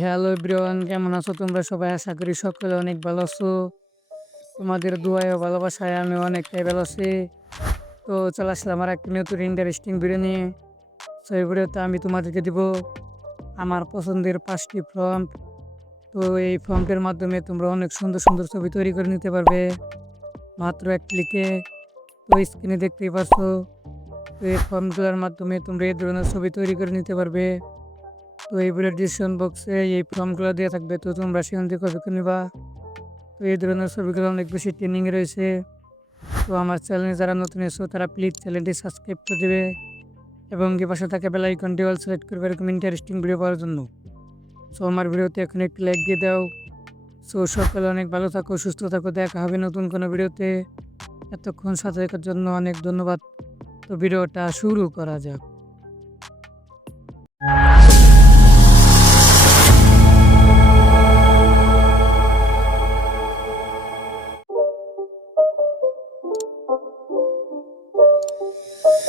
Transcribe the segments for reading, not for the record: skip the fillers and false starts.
Hello everyone, কেমন আছো তোমরা সবাই? আশা করি সকলে অনেক ভালো আছো। তোমাদের দোয়ায় ও ভালোবাসায় আমি অনেকটাই ভালো আছি। তো চলে আসলাম আমার একটা নতুন ইন্টারেস্টিং ভিডিও নিয়ে। তো এই ভিডিওতে আমি তোমাদেরকে দিব আমার পছন্দের 5টি প্রম্পট। তো এই প্রম্পটের মাধ্যমে তোমরা অনেক সুন্দর সুন্দর ছবি তৈরি করে নিতে পারবে মাত্র এক ক্লিকে। তো স্ক্রিনে দেখতেই পাচ্ছ। তো এই প্রম্পটগুলোর মাধ্যমে তোমরা এই ধরনের ছবি তৈরি করে নিতে পারবে। তো এই ভিডিওর ডিসক্রিপশন বক্সে এই ফর্মগুলো দেওয়া থাকবে, তো তোমরা সেখান থেকে কপি করে নিবা। তো এই ধরনের ছবিগুলো অনেক বেশি ট্রেন্ডিংয়ে রয়েছে। তো আমার চ্যানেলে যারা নতুন এসো তারা প্লিজ চ্যানেলটি সাবস্ক্রাইব করে দেবে এবং কি পাশে থাকা বেল আইকনটি অল সিলেক্ট করবে এরকম ইন্টারেস্টিং ভিডিও পাওয়ার জন্য। সো আমার ভিডিওতে এখন একটু লাইক দিয়ে দাও। সো সকালে অনেক ভালো থাকো, সুস্থ থাকো, দেখা হবে নতুন কোনো ভিডিওতে। এতক্ষণ সাথে থাকার জন্য অনেক ধন্যবাদ। তো ভিডিওটা শুরু করা যাক।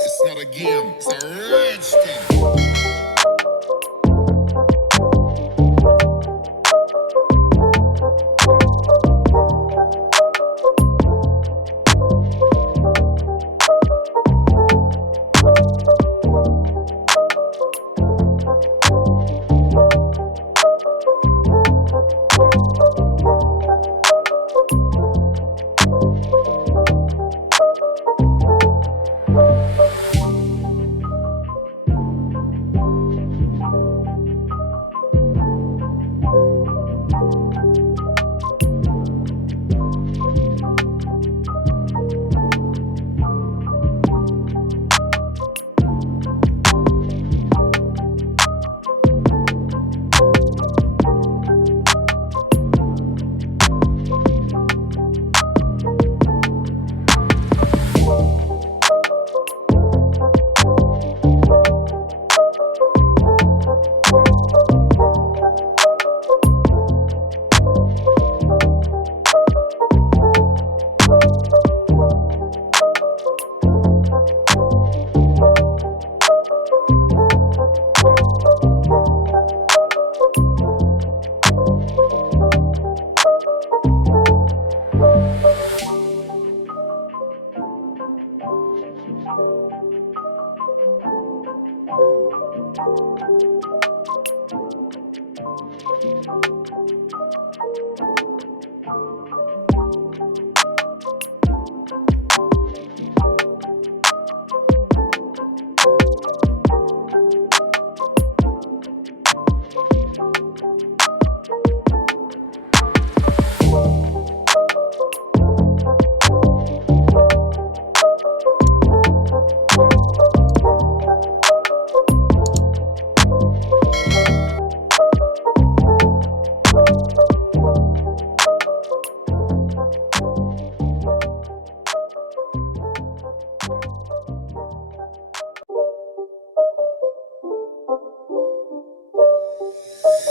It's not a game, it's a rich thing.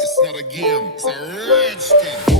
It's not a game, it's a rich thing.